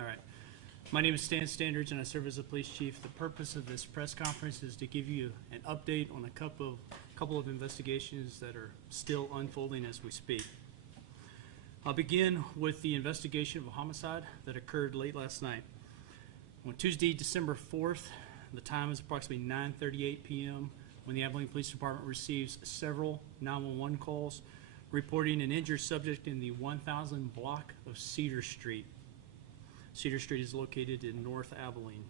All right. My name is Stan Standards, and I serve as the police chief. The purpose of this press conference is to give you an update on a couple of investigations that are still unfolding as we speak. I'll begin with the investigation of a homicide that occurred late last night. On Tuesday, December 4th, the time is approximately 9:38 p.m. when the Abilene Police Department receives several 911 calls reporting an injured subject in the 1000 block of Cedar Street. Cedar Street is located in North Abilene.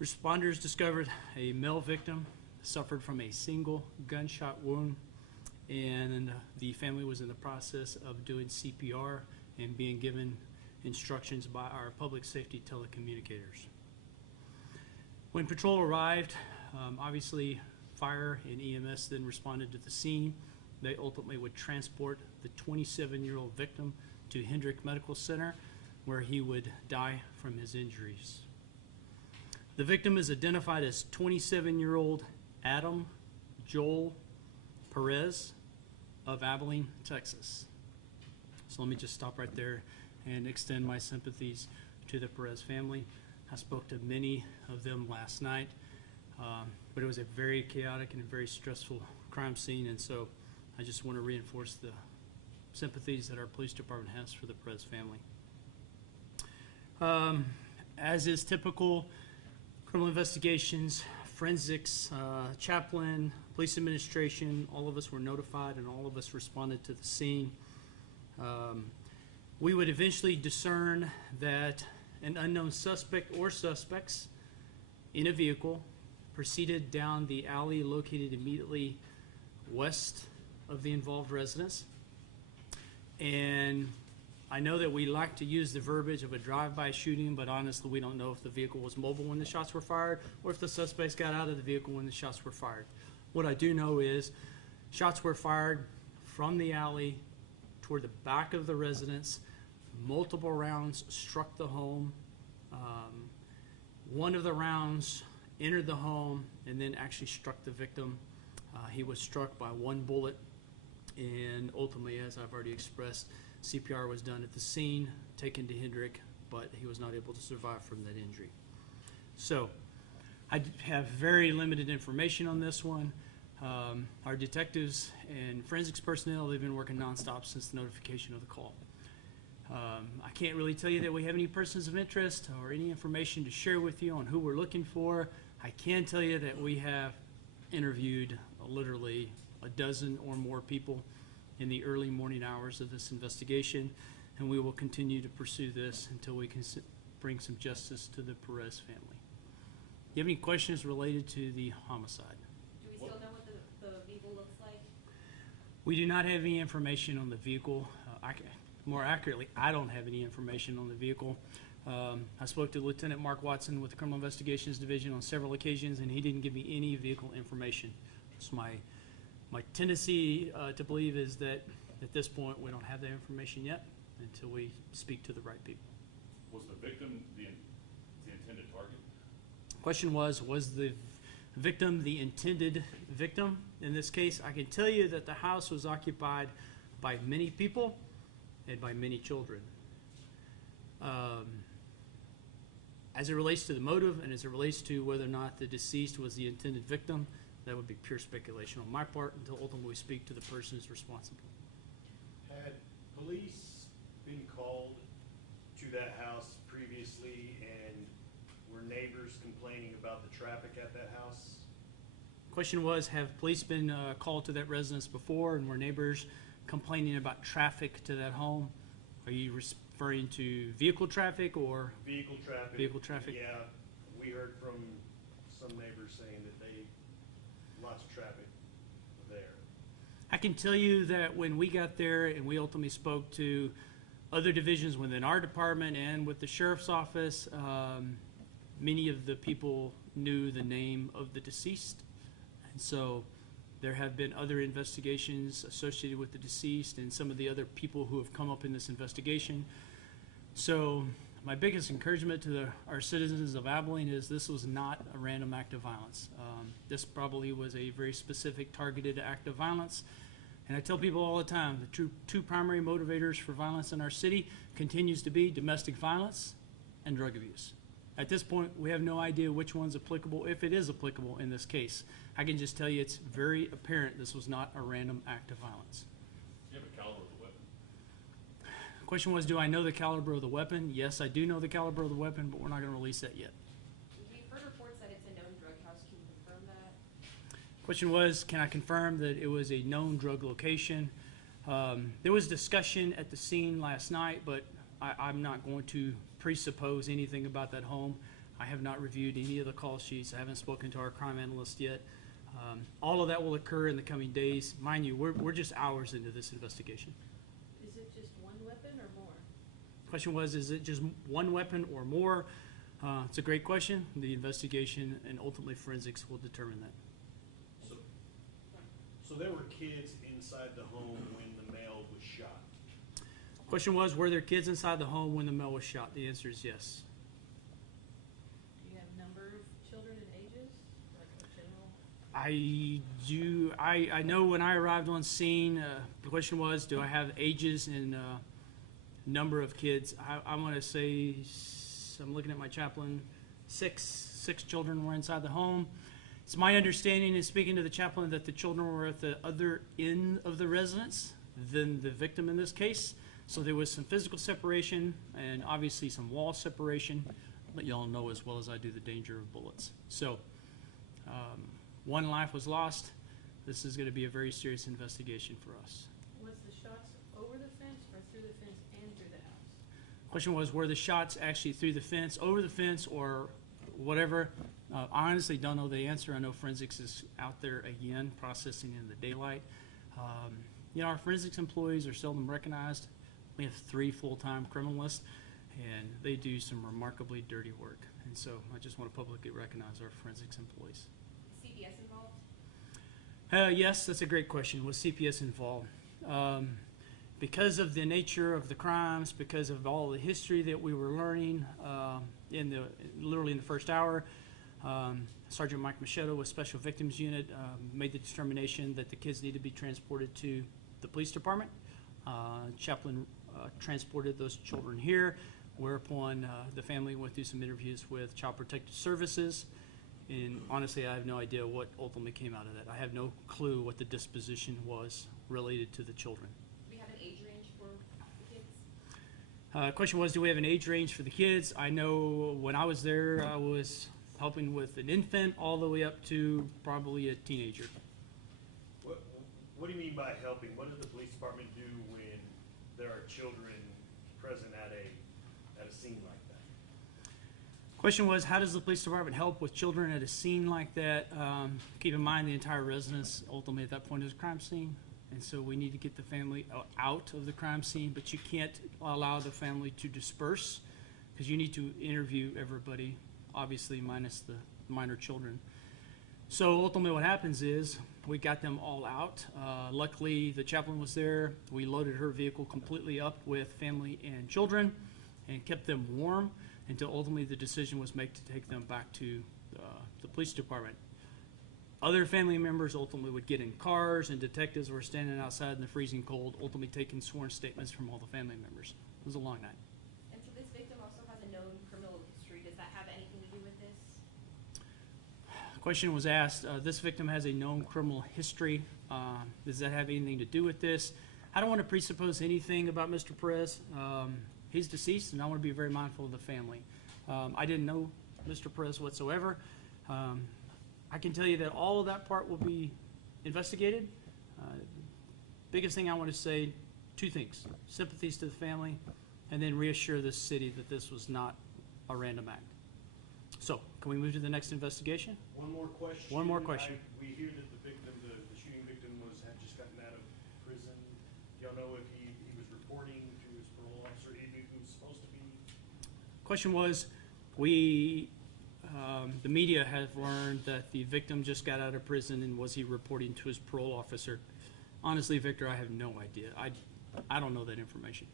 Responders discovered a male victim suffered from a single gunshot wound, and the family was in the process of doing CPR and being given instructions by our public safety telecommunicators. When patrol arrived, obviously fire and EMS then responded to the scene. They ultimately would transport the 27-year-old victim to Hendrick Medical Center, where he would die from his injuries. The victim is identified as 27-year-old Adam Joel Perez of Abilene, Texas. So let me just stop right there and extend my sympathies to the Perez family. I spoke to many of them last night, but it was a very chaotic and a very stressful crime scene, and so I just want to reinforce the sympathies that our police department has for the Perez family. As is typical, criminal investigations, forensics, chaplain, police administration, all of us were notified and all of us responded to the scene. We would eventually discern that an unknown suspect or suspects in a vehicle proceeded down the alley located immediately west of the involved residence. And I know that we like to use the verbiage of a drive-by shooting, but honestly, we don't know if the vehicle was mobile when the shots were fired or if the suspects got out of the vehicle when the shots were fired. What I do know is shots were fired from the alley toward the back of the residence. Multiple rounds struck the home. One of the rounds entered the home and then actually struck the victim. He was struck by one bullet, and ultimately, as I've already expressed, CPR was done at the scene, taken to Hendrick, but he was not able to survive from that injury. So I have very limited information on this one. Our detectives and forensics personnel, they've been working nonstop since the notification of the call. I can't really tell you that we have any persons of interest or any information to share with you on who we're looking for. I can tell you that we have interviewed literally a dozen or more people in the early morning hours of this investigation, and we will continue to pursue this until we can bring some justice to the Perez family. Do you have any questions related to the homicide? Do we still know what the vehicle looks like? We do not have any information on the vehicle. More accurately, I don't have any information on the vehicle. I spoke to Lieutenant Mark Watson with the Criminal Investigations Division on several occasions, and he didn't give me any vehicle information. So my tendency to believe is that at this point we don't have that information yet until we speak to the right people. Was the victim the intended target? Question was the victim the intended victim? In this case, I can tell you that the house was occupied by many people and by many children. As it relates to the motive and as it relates to whether or not the deceased was the intended victim, that would be pure speculation on my part until ultimately we speak to the person who's responsible. Had police been called to that house previously, and were neighbors complaining about the traffic at that house? Question was, have police been called to that residence before, and were neighbors complaining about traffic to that home? Are you referring to vehicle traffic or? Vehicle traffic. Vehicle traffic? Yeah, we heard from some neighbors saying that lots of traffic there. I can tell you that when we got there and we ultimately spoke to other divisions within our department and with the sheriff's office, many of the people knew the name of the deceased. And so there have been other investigations associated with the deceased and some of the other people who have come up in this investigation. So my biggest encouragement to our citizens of Abilene is this was not a random act of violence. This probably was a very specific targeted act of violence. And I tell people all the time, the two primary motivators for violence in our city continues to be domestic violence and drug abuse. At this point, we have no idea which one's applicable, if it is applicable in this case. I can just tell you it's very apparent this was not a random act of violence. Do you have a caliber of the weapon? Question was, do I know the caliber of the weapon? Yes, I do know the caliber of the weapon, but we're not going to release that yet. We've heard reports that it's a known drug house. Can you confirm that? Question was, can I confirm that it was a known drug location? There was discussion at the scene last night, but I'm not going to presuppose anything about that home. I have not reviewed any of the call sheets. I haven't spoken to our crime analyst yet. All of that will occur in the coming days. Mind you, we're just hours into this investigation. Is it just one weapon or more? Question was, is it just one weapon or more? It's a great question. The investigation and ultimately forensics will determine that. So there were kids inside the home when the male was shot? Question was, were there kids inside the home when the male was shot? The answer is yes. Do you have number of children and ages, like a general? I do. I know when I arrived on scene, the question was, do I have ages and number of kids? I want to say, I'm looking at my chaplain, six children were inside the home. It's my understanding in speaking to the chaplain that the children were at the other end of the residence than the victim in this case. So there was some physical separation and obviously some wall separation, but y'all know as well as I do the danger of bullets. So one life was lost. This is going to be a very serious investigation for us. Was the shots over the fence or through the fence and through the house? Question was, were the shots actually through the fence, over the fence, or whatever? I honestly don't know the answer. I know forensics is out there again, processing in the daylight. You know, our forensics employees are seldom recognized. We have 3 full-time criminalists, and they do some remarkably dirty work. And so I just want to publicly recognize our forensics employees. CPS involved? Yes, that's a great question. Was CPS involved? Because of the nature of the crimes, because of all the history that we were learning literally in the first hour, Sergeant Mike Machado with Special Victims Unit made the determination that the kids need to be transported to the police department. Chaplain transported those children here, whereupon the family went through some interviews with Child Protective Services. And honestly, I have no idea what ultimately came out of that. I have no clue what the disposition was related to the children. Do we have an age range for the kids? Question was, do we have an age range for the kids? I know when I was there, I was helping with an infant all the way up to probably a teenager. What do you mean by helping? What does the police department do when there are children present at a scene like that? Question was, how does the police department help with children at a scene like that? Keep in mind the entire residence ultimately at that point is a crime scene, and so we need to get the family out of the crime scene, but you can't allow the family to disperse because you need to interview everybody, obviously minus the minor children. So ultimately what happens is we got them all out. Luckily, the chaplain was there. We loaded her vehicle completely up with family and children and kept them warm until ultimately the decision was made to take them back to the police department. Other family members ultimately would get in cars, and detectives were standing outside in the freezing cold, ultimately taking sworn statements from all the family members. It was a long night. And so this victim also has a known criminal history. Does that have anything to do with this? Question was asked, this victim has a known criminal history. Does that have anything to do with this? I don't want to presuppose anything about Mr. Perez. He's deceased, and I want to be very mindful of the family. I didn't know Mr. Perez whatsoever. I can tell you that all of that part will be investigated. Biggest thing I want to say, 2 things. Sympathies to the family, and then reassure the city that this was not a random act. So, can we move to the next investigation? One more question. One more question. We hear that the victim, the shooting victim, had just gotten out of prison. Do y'all know if he was reporting to his parole officer, if he was supposed to be? Question was, the media have learned that the victim just got out of prison, and was he reporting to his parole officer? Honestly, Victor, I have no idea. I don't know that information.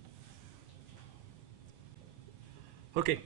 Okay.